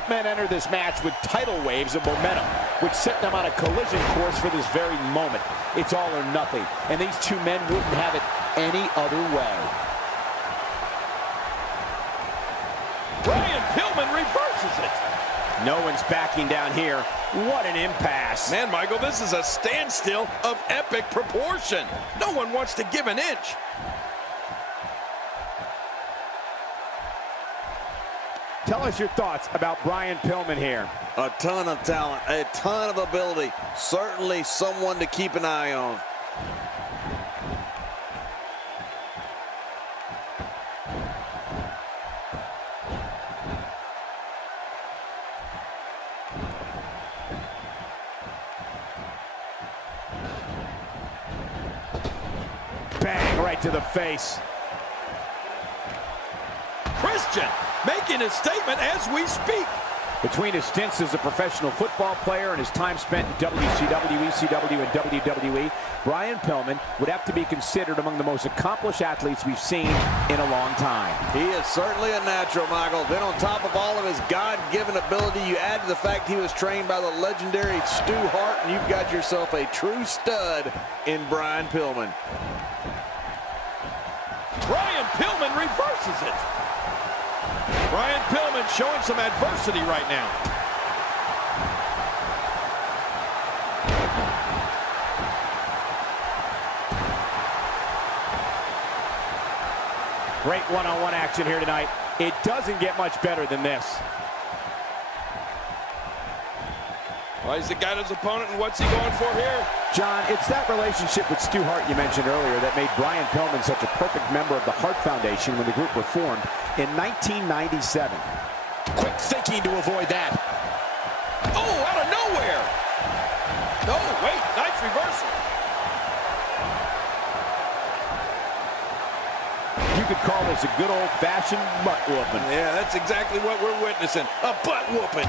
Both men enter this match with tidal waves of momentum, which set them on a collision course for this very moment. It's all or nothing, and these two men wouldn't have it any other way. Brian Pillman reverses it. No one's backing down here. What an impasse. Man, Michael, this is a standstill of epic proportion. No one wants to give an inch. Tell us your thoughts about Brian Pillman here. A ton of talent, a ton of ability. Certainly someone to keep an eye on. Bang, right to the face. Christian making his statement as we speak. Between his stints as a professional football player and his time spent in WCW, ECW, and WWE, Brian Pillman would have to be considered among the most accomplished athletes we've seen in a long time. He is certainly a natural, Michael. Then on top of all of his God-given ability, you add to the fact he was trained by the legendary Stu Hart, and you've got yourself a true stud in Brian Pillman. Brian Pillman reverses it. Brian Pillman showing some adversity right now. Great one-on-one action here tonight. It doesn't get much better than this. Well, he's got his opponent, and what's he going for here? John, it's that relationship with Stu Hart you mentioned earlier that made Brian Pillman such a perfect member of the Hart Foundation when the group were formed in 1997. Quick thinking to avoid that. Oh, out of nowhere. No, wait, nice reversal. You could call this a good old-fashioned butt whooping. Yeah, that's exactly what we're witnessing, a butt whooping.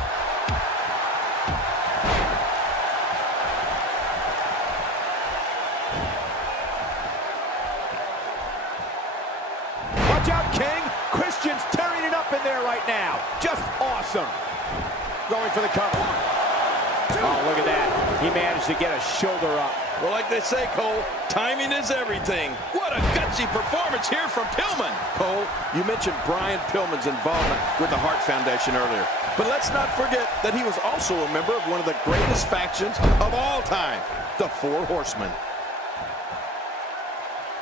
Watch out, King. Christian's tearing it up in there right now. Just awesome. Going for the cover. Oh, look at that. He managed to get a shoulder up. Well, like they say, Cole, timing is everything. What a gutsy performance here from Pillman. Cole, you mentioned Brian Pillman's involvement with the Hart Foundation earlier. But let's not forget that he was also a member of one of the greatest factions of all time, the Four Horsemen.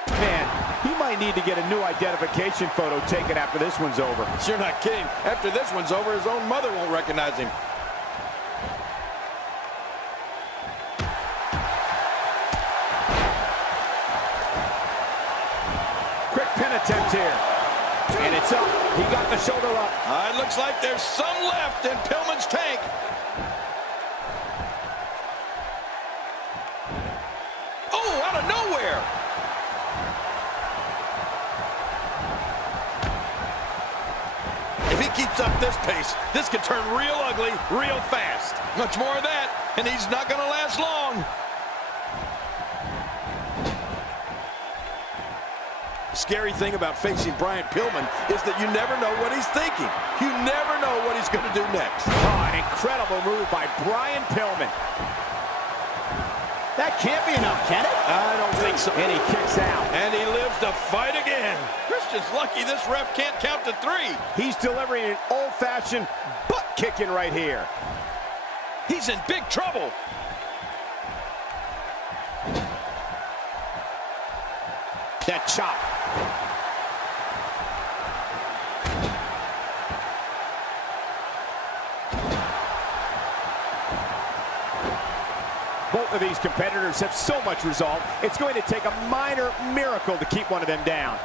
Man, he might need to get a new identification photo taken after this one's over. You're not kidding. After this one's over, his own mother won't recognize him. Quick pin attempt here. And it's up. He got the shoulder up. It looks like there's some left in Pillman's tank. Oh, out of nowhere. If he keeps up this pace, this could turn real ugly real fast. Much more of that, and he's not going to last long. Scary thing about facing Brian Pillman is that you never know what he's thinking. You never know what he's going to do next. Oh, an incredible move by Brian Pillman. That can't be enough, can it? I don't think so. And he kicks out. And he lives to fight again. Christian's lucky this ref can't count to 3. He's delivering an old-fashioned butt kicking right here. He's in big trouble. That chop. Both of these competitors have so much resolve, it's going to take a minor miracle to keep one of them down.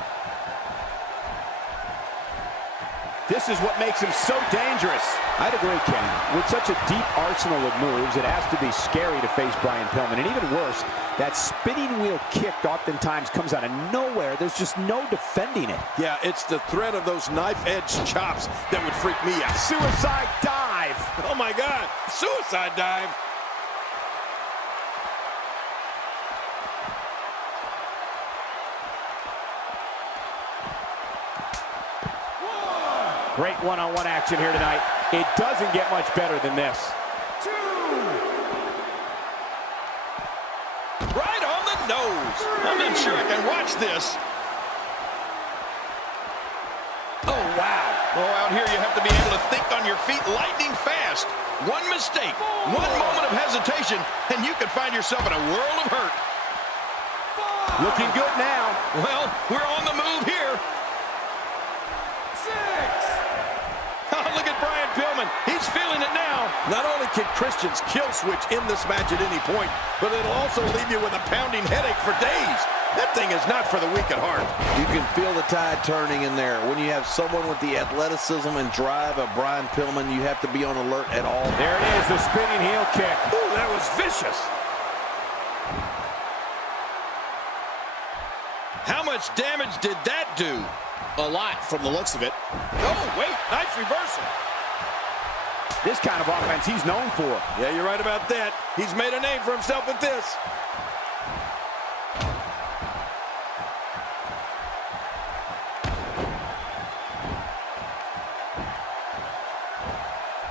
This is what makes him so dangerous. I'd agree, Ken. With such a deep arsenal of moves, it has to be scary to face Brian Pillman. And even worse, that spinning wheel kick oftentimes comes out of nowhere. There's just no defending it. Yeah, it's the threat of those knife-edge chops that would freak me out. Suicide dive. Oh, my God. Suicide dive. Great one-on-one action here tonight. It doesn't get much better than this. Right on the nose. I'm not sure I can watch this. Oh, wow. Oh, out here you have to be able to think on your feet lightning fast. One mistake, one moment of hesitation, and you could find yourself in a world of hurt. Looking good now. Well, we're on the move here. 6. Oh, look at Brian Pillman. He's feeling it now. Not only can Christian's kill switch in this match at any point, but it'll also leave you with a pounding headache for days. That thing is not for the weak at heart. You can feel the tide turning in there. When you have someone with the athleticism and drive of Brian Pillman, you have to be on alert at all. There it is, the spinning heel kick. Ooh, that was vicious. How much damage did that do? A lot from the looks of it. Oh, wait, nice reversal. This kind of offense he's known for. Yeah, you're right about that. He's made a name for himself with this.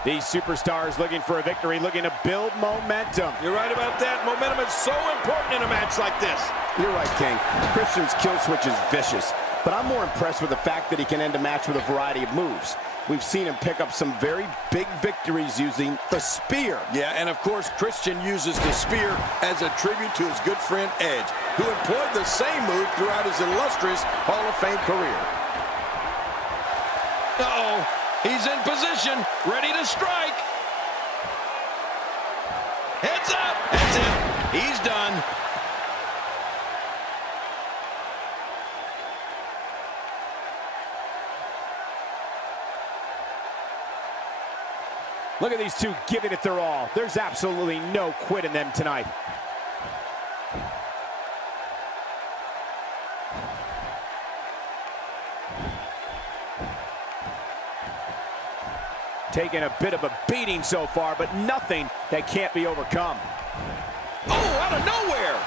These superstars looking for a victory, looking to build momentum. You're right about that. Momentum is so important in a match like this. You're right, King. Christian's kill switch is vicious, but I'm more impressed with the fact that he can end a match with a variety of moves. We've seen him pick up some very big victories using the spear. Yeah, and of course, Christian uses the spear as a tribute to his good friend Edge, who employed the same move throughout his illustrious Hall of Fame career. Uh-oh, he's in position, ready to strike. Heads up, that's it, he's done. Look at these two giving it their all. There's absolutely no quit in them tonight. Taking a bit of a beating so far, but nothing that can't be overcome. Oh, out of nowhere.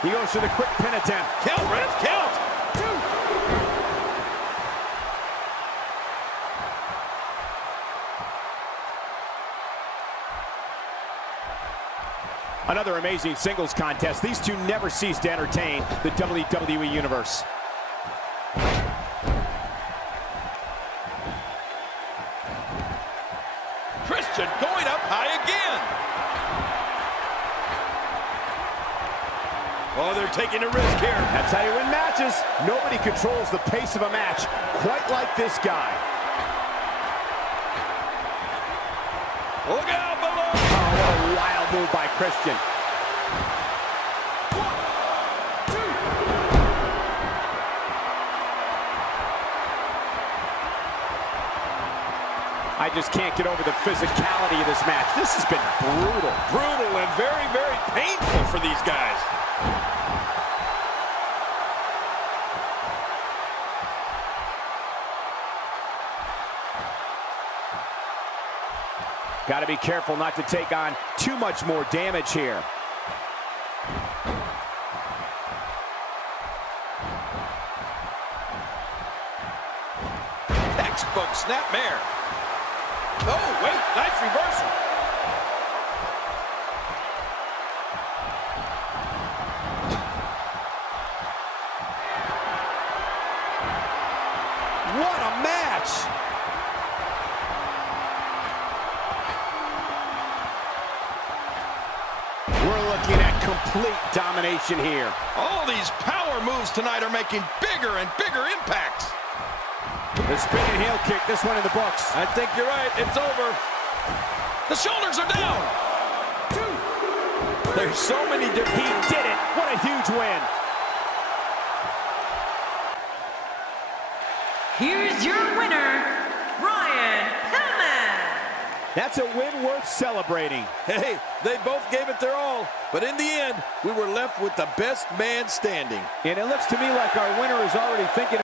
He goes for the quick pin attempt. Count, ref, count. 2. Another amazing singles contest. These two never cease to entertain the WWE Universe. Christian going up high again. Oh, they're taking a risk here. That's how you win matches. Nobody controls the pace of a match quite like this guy. Look out below. Oh, what a wild move by Christian. 1, 2. I just can't get over the physicality of this match. This has been brutal. Brutal and very, very painful for these guys. Got to be careful not to take on too much more damage here. Textbook snapmare. Oh, wait, nice reversal. What a match! We're looking at complete domination here. All these power moves tonight are making bigger and bigger impacts. The spinning heel kick, this one in the books. I think you're right, it's over. The shoulders are down. 2. There's so many different... He did it! What a huge win! Here's your winner, Brian Pillman. That's a win worth celebrating. Hey, they both gave it their all, but in the end, we were left with the best man standing. And it looks to me like our winner is already thinking